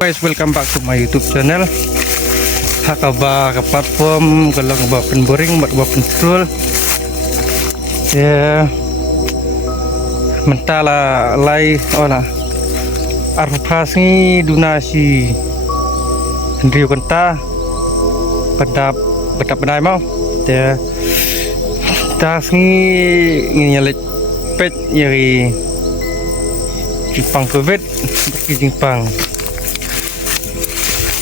Guys, welcome back to my YouTube channel. Hakaba ke platform kalau ngaba penboring buat pentrol. Ya, mentala lai ona. Arpas ni donasi Hendrio kenta pada benai mau. Ya, tas ni nyalit pet yari Jepang COVID bagi Jepang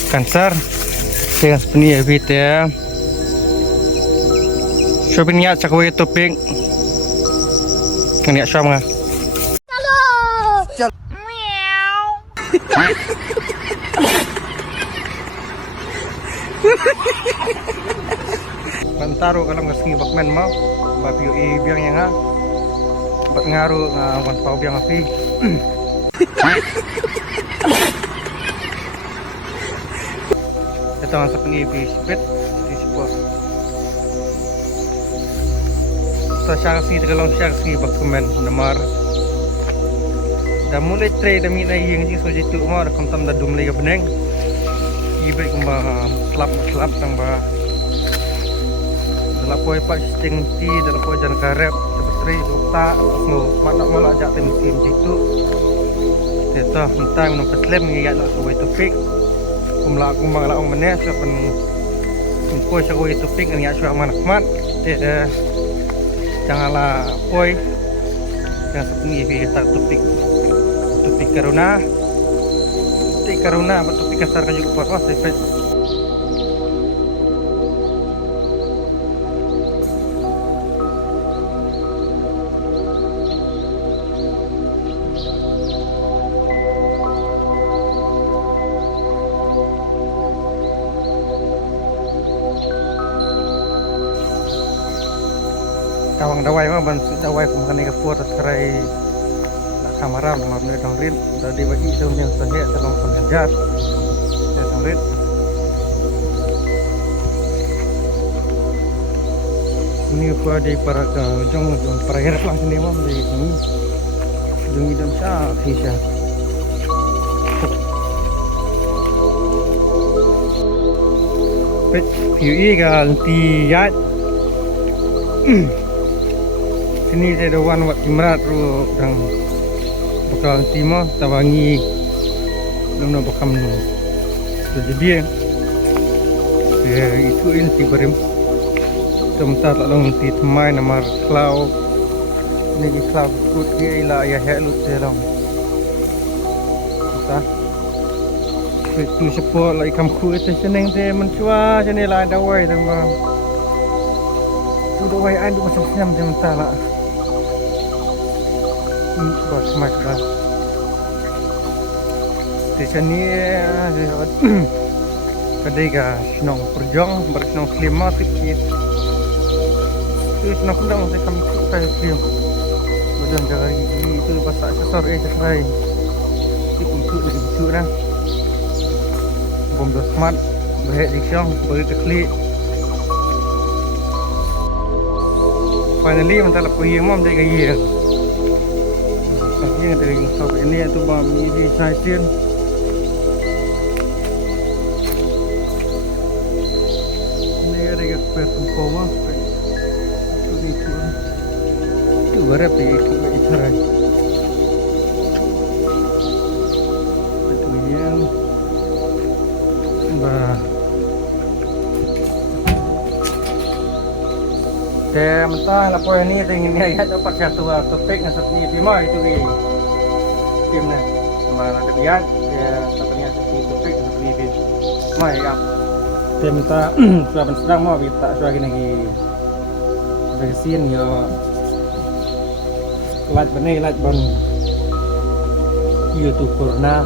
kanser dengan sepenuh habit ya. Shopping niat cakwe topik niat syam ngah. Halo. Meow. Pantaro kalau ngasih bakmen mau bapiu biang yang ha bat ngaruh wan pau biang api. Ito ang sa pang-ibig di support. Ito siya kasi tagalong siya kasi bakumen namar. Da mulai tray dami na yung so jitu mo da kamtam da dumlay ka beneng. Ibig kung ba slap tang ba. Dala po pa sting ti dala po jan karep sa tray uta no mana mala ja tim jitu. Ito mentang nang petlem ngiya na so topik. Kumla kung mga laong manes kapan po sa ko itupik ang yasyo ang manakmat janganlah poy yang sepuni kita tupik karuna tupik kasar kan juga pas efek kawang dawai mah ban dawai kumkan ke puat terai nak kamera mah ne dongrin dari bagi itu yang saya tolong pengejar saya dongrin ini apa di para ke jong para herap lah sini mah di sini demi dan sa bisa pet UI ganti ya sini saya doan buat imrat ru dang bakal timo tawangi belum nak bakam jadi ya itu inti berim tempat long ti temai namar klau ni di klau kut dia ila ya helu terong ta itu support lai kam ku itu seneng te mencua sini la dawai dang ba tu dawai an du masuk siam te mentala bos macam di sini kedai ga senang perjong bersenang klimatik itu senang kudang saya kami kayak film badan dari itu pasal aksesoris sesuai itu lah bom smart berhak diksyong boleh terklik finally mentala punya mom dia gaya yang dari sampai ini itu bami di saisin ini ada yang pertumpuan itu berapa itu rai itu yang bah saya mentah lapor ini ingin ya dapat satu topik yang seperti itu mah itu di timnya mana kebian ya katanya seperti topik seperti itu mah ya saya minta sudah sedang mau kita sudah lagi bersin yo light ban YouTube corona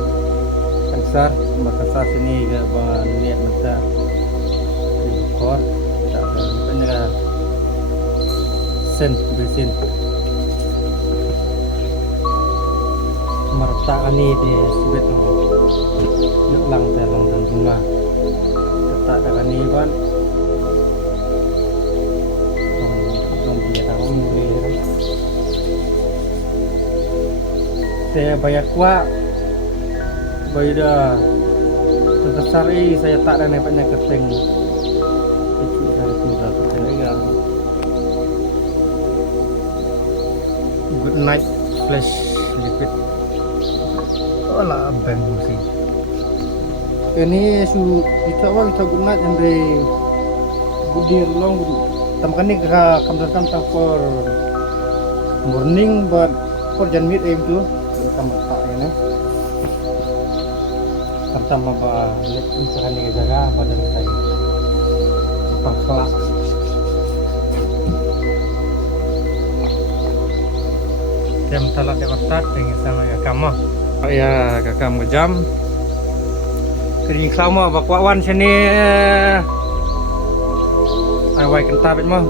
kanser Makassar sini ke bang lihat minta di kor tak ada sen bersin mertakan ini di sebet lang dalam dan bunga letak dengan ini kan dia tahu mulai saya bayar kuat bayar dah Sebesar ini saya tak ada nampaknya keteng. Kecil dari tinggal keteng lagi. Good night flash liquid. Oh lah abang sih. Ini su itu apa kita good night and they good day long. Tamkan ni kamerakan for morning but for jan meet aim tu kamera tak ini. Pertama ba let insaran ni jaga badan saya. Pangkelak. Jam talak ke otak dengan sama ya kamu. Ya kakam ke jam. Kering sama bakwan sini. Ai wai kenta bet mo.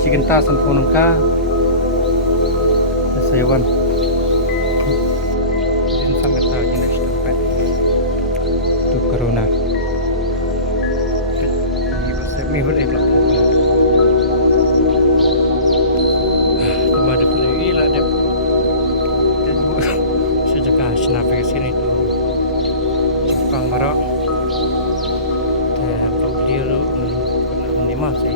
Si kenta sempurna ka. Sewan. Din sangat lagi nak sampai. Tu corona. Ini pasal mi boleh belak. Ada lagi lah dia. Sejak senap ke sini tu. Jepang barak. Dia video lu ni mah saya